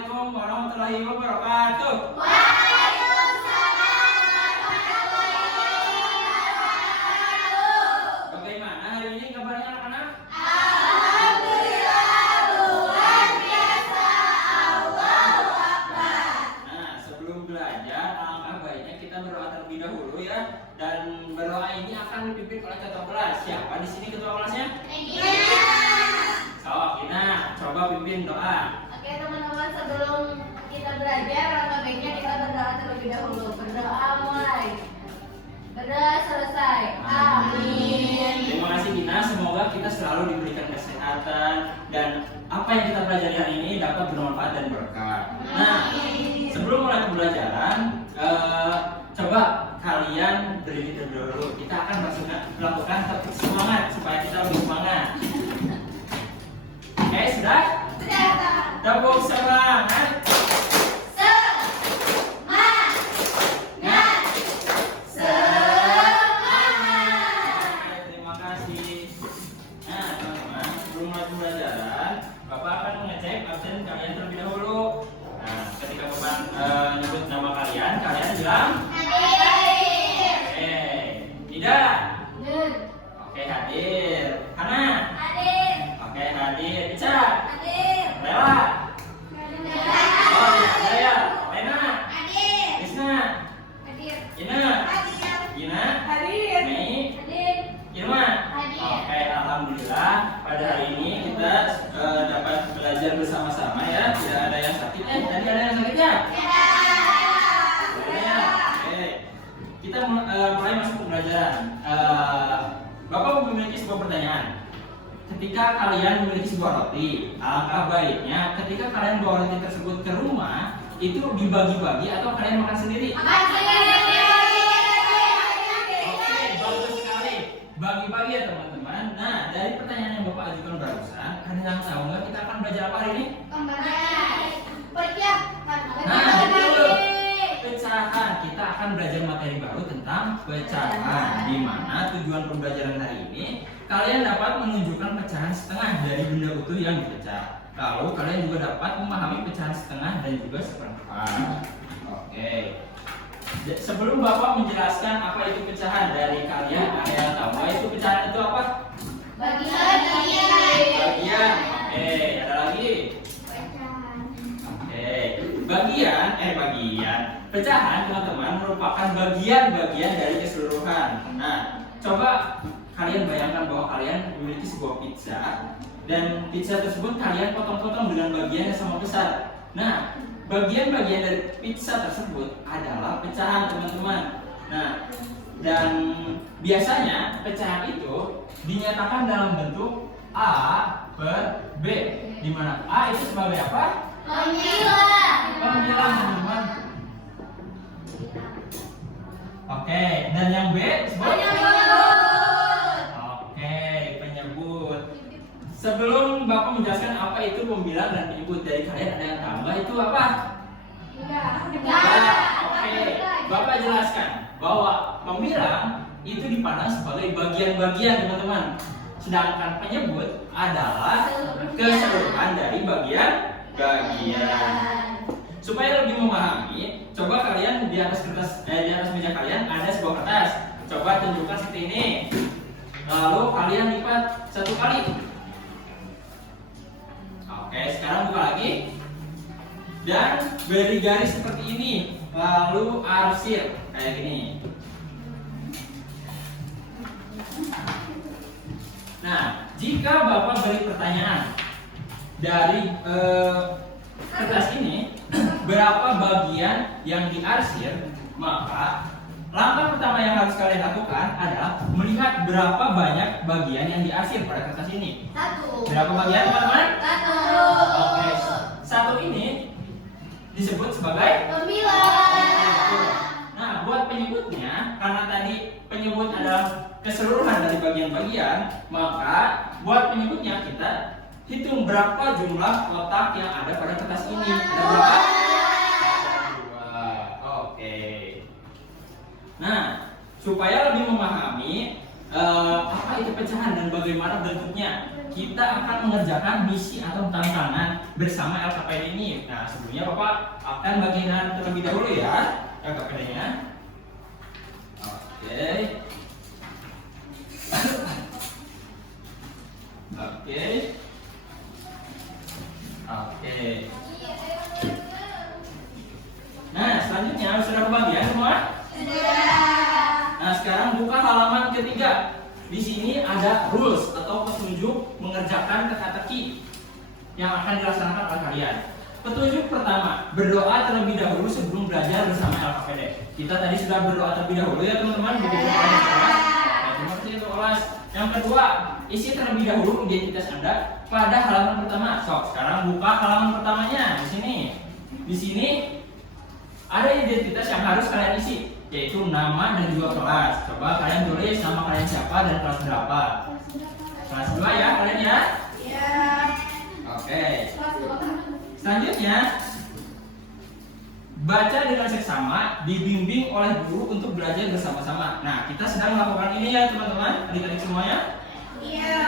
Assalamualaikum warahmatullahi wabarakatuh. Waalaikumsalam warahmatullahi wabarakatuh. Bagaimana hari ini kabarnya anak-anak? Alhamdulillah luar biasa. Allahu Akbar. Nah, sebelum belajar, alangkah baiknya kita berdoa terlebih dahulu ya. Dan berdoa ini akan dipimpin oleh ketua kelas. Siapa di sini ketua kelasnya? So, Kina, coba pimpin doa. Oke teman-teman, sebelum kita belajar, alangkah baiknya kita berdoa terlebih dahulu. Berdoa mulai. Berdoa selesai. Amin. Terima kasih Kina, semoga kita selalu diberikan kesehatan dan apa yang kita pelajari hari ini dapat bermanfaat dan berkah. Nah, sebelum mulai pembelajaran, coba kalian berdiri terlebih dahulu. Kita akan melakukan tepuk semangat supaya kita lebih semangat. Oke, sudah? Tepuk semangat. Terima kasih. Nah, teman-teman, sebelum mulai pembelajaran, Bapak akan mengecek absen kalian terlebih dahulu. Nah, ketika Bapak nyebut nama kalian, kalian bilang, oke, tidak. Oke, hadir. Hana. Oke, hadir. Ica. Lela. Oh, iya, ya. Lena. Krisna. Ina. Gina. Mei. Irma. Oke, alhamdulillah pada hari ini kita dapat belajar bersama-sama ya. Tidak ada yang sakit. Tadi ada yang sakit ya? Ya. Oke. Kita mulai masuk pembelajaran. Bapak memiliki sebuah pertanyaan. Ketika kalian memiliki sebuah roti, alangkah baiknya ketika kalian bawa roti tersebut ke rumah, itu dibagi-bagi atau kalian makan sendiri? Oke, bagus sekali. Bagi-bagi ya teman-teman. Nah, dari pertanyaan yang Bapak ajukan barusan, ada yang tahu nggak kita akan belajar apa hari ini? Nah, betul. Pecahan. Kita akan belajar materi baru tentang pecahan. Di mana tujuan pembelajaran hari ini kalian dapat menunjukkan pecahan setengah dari benda utuh yang dipecah. Lalu kalian juga dapat memahami pecahan setengah dan juga seperempat. Oke. Sebelum Bapak menjelaskan apa itu pecahan, dari kalian ada yang tahu nggak itu pecahan itu apa? Bagian. Oke, ada lagi. Oke, bagian. Pecahan teman-teman merupakan bagian-bagian dari keseluruhan. Nah, coba kalian bayangkan bahwa kalian memiliki sebuah pizza dan pizza tersebut kalian potong-potong dengan bagian yang sama besar. Nah, bagian-bagian dari pizza tersebut adalah pecahan teman-teman. Nah, dan biasanya pecahan itu dinyatakan dalam bentuk A per B, di mana A itu sebagai apa? Pembilang teman-teman. Oke, dan yang B sebagai penyebut. Sebelum Bapak menjelaskan apa itu pembilang dan penyebut, dari kalian ada yang tahu nggak itu apa? Oke, Bapak jelaskan bahwa pembilang itu dipandang sebagai bagian-bagian teman-teman, sedangkan penyebut adalah keseluruhan dari bagian-bagian. Supaya lebih memahami, coba kalian di atas meja kalian ada sebuah kertas. Coba tunjukkan seperti ini. Lalu kalian lipat satu kali. Oke, sekarang buka lagi. Dan beri garis seperti ini. Lalu arsir kayak gini. Nah, jika Bapak beri pertanyaan dari kertas ini, berapa bagian yang diarsir, maka langkah pertama yang harus kalian lakukan adalah melihat berapa banyak bagian yang diarsir pada kertas ini. Berapa bagian teman-teman? Oke, satu ini disebut sebagai pembilang. Nah, buat penyebutnya, karena tadi penyebut adalah keseluruhan dari bagian-bagian, maka buat penyebutnya kita hitung berapa jumlah kotak yang ada pada kertas ini. Ada berapa? Dua. Oke. Nah, supaya lebih memahami apa itu pecahan dan bagaimana bentuknya, kita akan mengerjakan misi atau tantangan bersama LKPD ini. Nah, sebelumnya Bapak akan bagian terlebih dahulu ya LKPD-nya. Oke. Oke. Oke. Nah, selanjutnya sudah kebagian semua? Nah, sekarang buka halaman ketiga. Di sini ada rules atau petunjuk mengerjakan teka-teki yang akan dilaksanakan oleh kalian. Petunjuk pertama, berdoa terlebih dahulu sebelum belajar bersama LKPD. Kita tadi sudah berdoa terlebih dahulu ya teman-teman. Nah, terima kasih untuk kelas. Yang kedua, isi terlebih dahulu identitas Anda pada halaman pertama. So, sekarang buka halaman pertamanya. Di sini ada identitas yang harus kalian isi, yaitu nama dan juga kelas. Coba kalian tulis nama kalian siapa dan kelas berapa. Kelas 2 ya kalian ya? Iya. Oke. Selanjutnya, baca dengan seksama, dibimbing oleh guru untuk belajar bersama-sama. Nah, kita sedang melakukan ini ya teman-teman, adik-adik semuanya. Iya.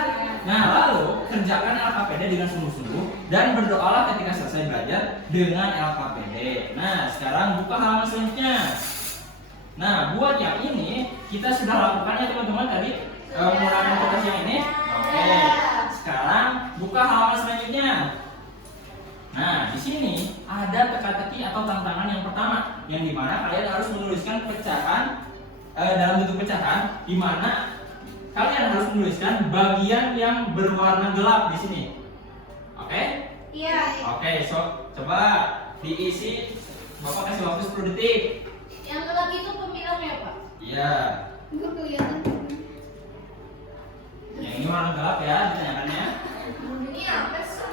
Nah, lalu kerjakan LKPD dengan sungguh-sungguh dan berdoalah ketika selesai belajar dengan LKPD. Nah, sekarang buka halaman selanjutnya. Nah, buat yang ini kita sudah lakukan ya teman-teman tadi menggunakan kertas yang ini. Oke. Sekarang buka halaman selanjutnya. Nah, di sini ada teka-teki atau tantangan yang pertama, yang dimana kalian harus menuliskan pecahan dalam bentuk pecahan, di mana kalian harus menuliskan bagian yang berwarna gelap di sini. Oke? Iya. Oke, so coba diisi. Bapak kasih waktu 10 detik. Yang gelap itu pemilahnya, Pak. Iya. Enggak kelihatan. Yang ini warna gelap ya, ditanyakannya. Ini apa sih?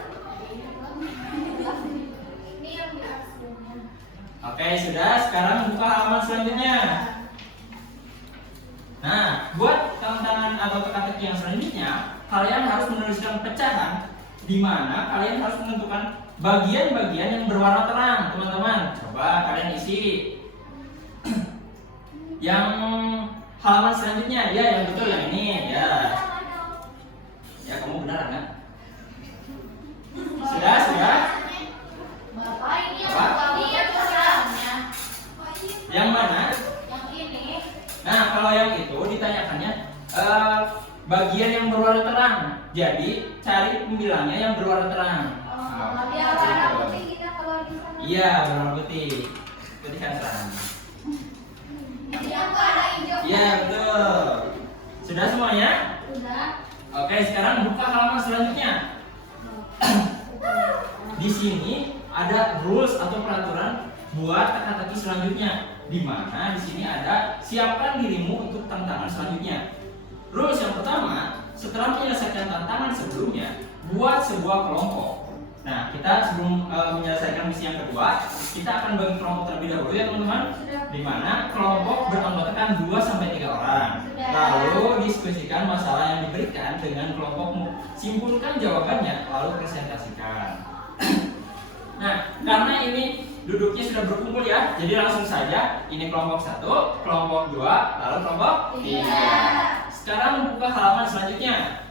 Ini yang gelap. Oke, sudah. Sekarang buka halaman selanjutnya. Nah, buat tantangan atau teka-teki yang selanjutnya, kalian harus menuliskan pecahan di mana kalian harus menentukan bagian-bagian yang berwarna terang, teman-teman. Coba kalian isi. Yang halaman selanjutnya, ya yang betul yang ini, ya. Ya, kamu benar kan? Sudah? Bapak ini yang Apa? ini yang terangnya. Yang mana? Yang ini. Nah, kalau yang itu ditanyakannya bagian yang berwarna terang. Jadi, cari pembilangnya yang berwarna terang. Nah, Yang warna putih kita kalau di sana. iya, berwarna putih. Ketikkan terang. Yang warna hijau. Iya, betul. Sudah semuanya? Sudah. Oke, sekarang buka halaman selanjutnya. Di sini ada rules atau peraturan buat teka-teki selanjutnya, di mana di sini ada siapkan dirimu untuk tantangan selanjutnya. Rules yang pertama, setelah menyelesaikan tantangan sebelumnya, buat sebuah kelompok. Nah, kita sebelum menyelesaikan misi yang kedua, kita akan bagi kelompok terlebih dahulu ya teman-teman. Di mana kelompok beranggotakan 2 sampai 3 orang. Lalu diskusikan masalah yang diberikan dengan kelompokmu. Simpulkan jawabannya, lalu presentasikan. Nah, karena ini duduknya sudah berkumpul ya, jadi langsung saja ini kelompok 1, kelompok 2, lalu kelompok 3. Sekarang buka halaman selanjutnya.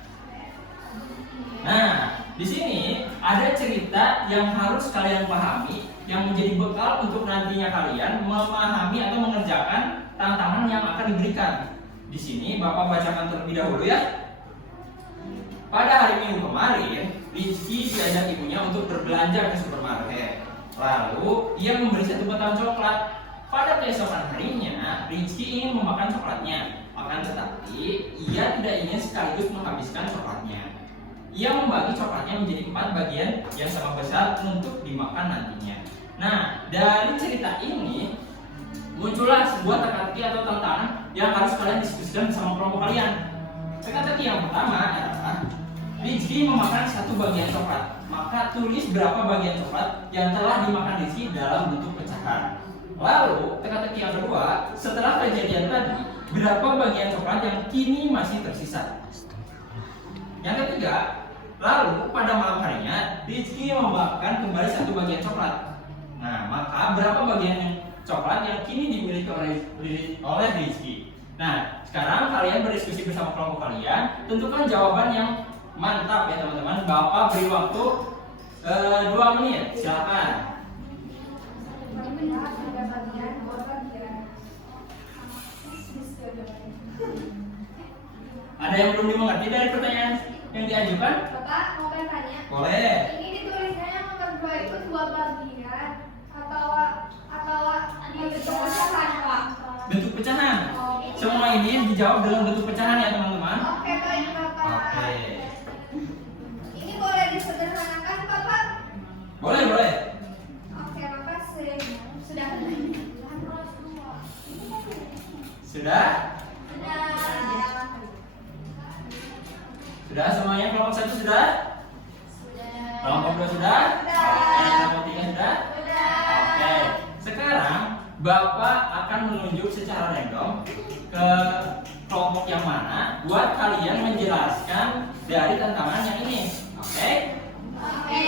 Nah, di sini ada cerita yang harus kalian pahami, yang menjadi bekal untuk nantinya kalian memahami atau mengerjakan tantangan yang akan diberikan. Di sini Bapak bacakan terlebih dahulu ya. Pada hari Minggu kemarin, Rizky diajak ibunya untuk berbelanja ke supermarket. Lalu, ia memberi 1 batang coklat. Pada keesokan harinya, Rizky ingin memakan coklatnya. Akan tetapi, ia tidak ingin sekaligus menghabiskan coklatnya. Ia membagi coklatnya menjadi 4 bagian yang sama besar untuk dimakan nantinya. Nah, dari cerita ini muncullah sebuah teka-teki atau tantangan yang harus kalian diskusikan bersama kelompok kalian. Teka-teki yang pertama adalah Rizky memakan 1 bagian coklat, maka tulis berapa bagian coklat yang telah dimakan Rizky dalam bentuk pecahan. Lalu, teka-teki yang kedua, setelah kejadian tadi, berapa bagian coklat yang kini masih tersisa? Yang ketiga, lalu pada malam harinya, Rizky memakan kembali 1 bagian coklat. Nah, maka berapa bagian coklat yang kini dimiliki oleh Rizky? Nah, sekarang kalian berdiskusi bersama kelompok kalian, tentukan jawaban yang Mantap ya teman-teman. Bapak beri waktu 2 menit. Silakan. Ada yang belum dimengerti dari pertanyaan yang diajukan? Bapak mau tanya. Boleh. Ini ditulisnya nomor 2 itu 2 bagian atau bentuk pecahan, Pak? Bentuk pecahan. Semua ini dijawab dalam bentuk pecahan ya teman-teman. Oke, baik Bapak. Oke. Ini boleh disederhanakan, Bapak? Boleh, boleh. Oke, Bapak sudah. Sudah? Sudah semuanya? Kelompok 1 sudah? Kelompok 2 sudah? Oke, kelompok 3 sudah? Oke. Sekarang Bapak akan menunjuk secara random ke kelompok yang mana buat kalian menjelaskan dari tantangan yang ini. Oke? Oke.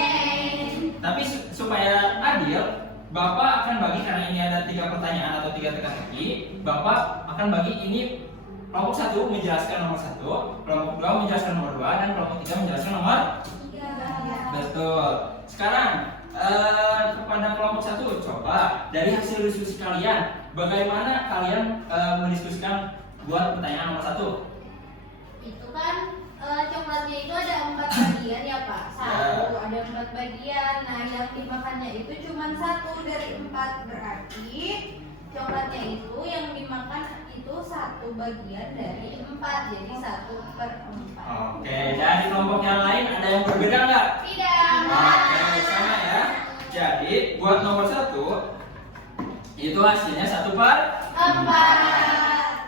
Tapi supaya adil, Bapak akan bagi, karena ini ada 3 pertanyaan atau 3 teka-teki, Bapak akan bagi ini kelompok 1 menjelaskan nomor 1, kelompok 2 menjelaskan nomor 2, dan kelompok 3 menjelaskan nomor 3. Betul. Sekarang kepada kelompok 1, coba dari hasil diskusi kalian, bagaimana kalian mendiskusikan buat pertanyaan nomor 1? Itu kan coklatnya itu ada 4 bagian ya Pak. Satu ada 4 bagian. Nah yang dimakannya itu cuma 1 dari 4. Berarti coklatnya itu yang dimakan itu 1 bagian dari 4. Jadi 1/4. Oke, dari kelompok yang lain ada yang berbeda nggak? Tidak. Oke, sama ya. Jadi buat nomor 1 itu hasilnya 1/4.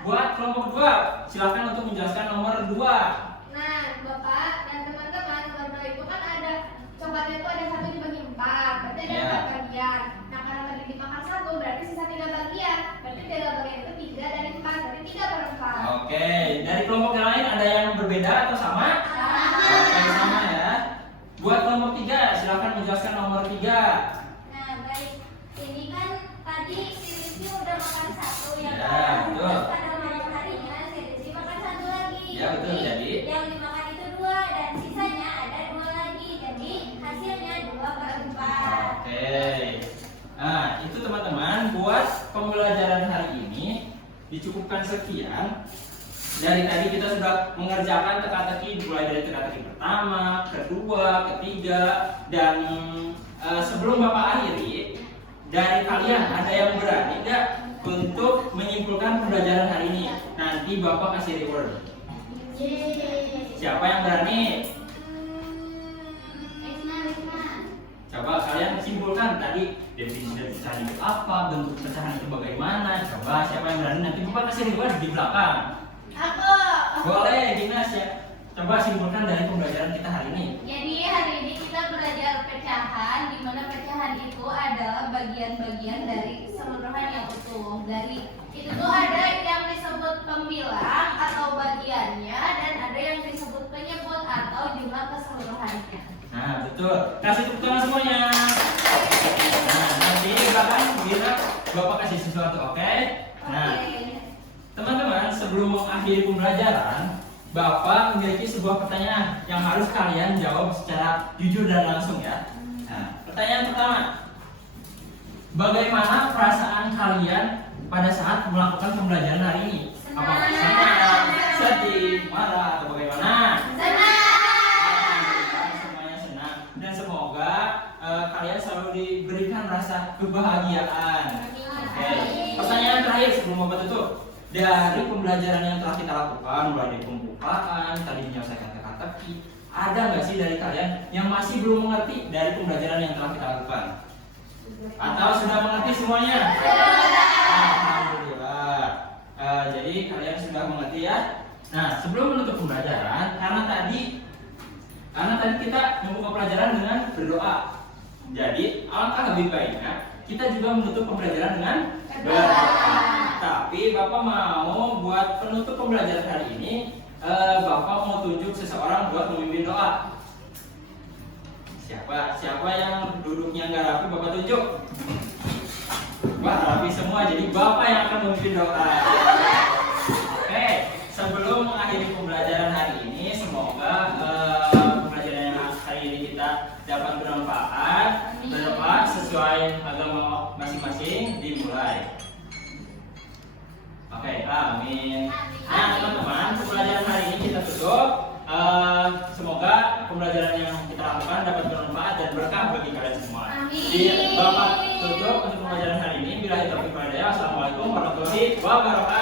Buat kelompok 2, silakan untuk menjelaskan nomor 2. Nah, Bapak dan teman-teman, nomor 2 itu kan ada coklatnya itu ada 1 dibagi 4. Berarti ada Iya. 4 bagian. Nah, karena tadi dimakan 1, berarti sisa 3 bagian. Berarti 3 bagian itu 3 dari 4. Berarti 3/4. Oke, dari kelompok yang lain ada yang berbeda atau sama? Oke, sama ya. Buat kelompok 3, silakan menjelaskan nomor 3. Nah, baik. Ini kan tadi si Rizky udah makan 1 ya Ya, kan? betul. Terus pada malam harinya si Rizky makan 1 lagi. Ya, betul. Jadi yang dimakan itu 2 dan sisanya ada 2 lagi. Jadi hasilnya 2/4. Oke. Nah, itu teman-teman buat pembelajaran hari ini dicukupkan sekian. Dari tadi kita sudah mengerjakan teka-teki mulai dari teka-teki pertama, kedua, ketiga, dan sebelum Bapak akhiri, dari kalian ada yang berani nggak untuk menyimpulkan pembelajaran hari ini? Nanti Bapak kasih reward. Siapa yang berani? Coba kalian simpulkan tadi definisi dari pecahan itu apa, bentuk pecahan itu bagaimana. Coba siapa yang berani, nanti Bapak kasih reward di belakang. Aku. Boleh, Dinas ya. Coba simpulkan dari pembelajaran kita hari ini. Jadi hari ini kita belajar pecahan, di mana pecahan itu adalah bagian-bagian dari keseluruhan yang utuh. Dari itu tuh ada yang disebut pembilang atau bagiannya, dan ada yang disebut penyebut atau jumlah keseluruhannya. Nah, betul. Kasih tepuk tangan semuanya. Nah, nanti di belakang bila Bapak kasih sesuatu, oke? Nah, teman-teman, sebelum mengakhiri pembelajaran, Bapak memiliki sebuah pertanyaan yang harus kalian jawab secara jujur dan langsung ya. Nah, pertanyaan pertama. Bagaimana perasaan kalian pada saat melakukan pembelajaran hari ini? Apakah senang, sedih, marah, atau bagaimana? Alhamdulillah, semuanya senang. Dan semoga kalian selalu diberikan rasa kebahagiaan. Oke. Pertanyaan terakhir sebelum Bapak tutup. Dari pembelajaran yang telah kita lakukan, mulai dari pembukaan, tadi menyelesaikan teka-teki, ada nggak sih dari kalian yang masih belum mengerti dari pembelajaran yang telah kita lakukan? Atau sudah mengerti semuanya? Alhamdulillah. Jadi kalian sudah mengerti ya. Nah, sebelum menutup pembelajaran, karena tadi kita membuka pelajaran dengan berdoa. Jadi alangkah lebih baiknya kita juga menutup pembelajaran dengan berdoa. Tapi Bapak mau buat penutup pembelajaran hari ini, Bapak mau tunjuk seseorang buat memimpin doa. Siapa yang duduknya nggak rapi, Bapak tunjuk. Wah, rapi semua, jadi Bapak yang akan memimpin doa. Oke, sebelum mengakhiri pembelajaran hari ini, semoga bermanfaat, bermanfaat sesuai agama masing-masing. Dimulai. Oke, amin. Nah, teman-teman, pembelajaran hari ini kita tutup. Semoga pembelajaran yang kita lakukan dapat bermanfaat dan berkah bagi kalian semua. Amin. Bapak tutup untuk pembelajaran hari ini. Bila itu berkah, assalamualaikum warahmatullahi wabarakatuh.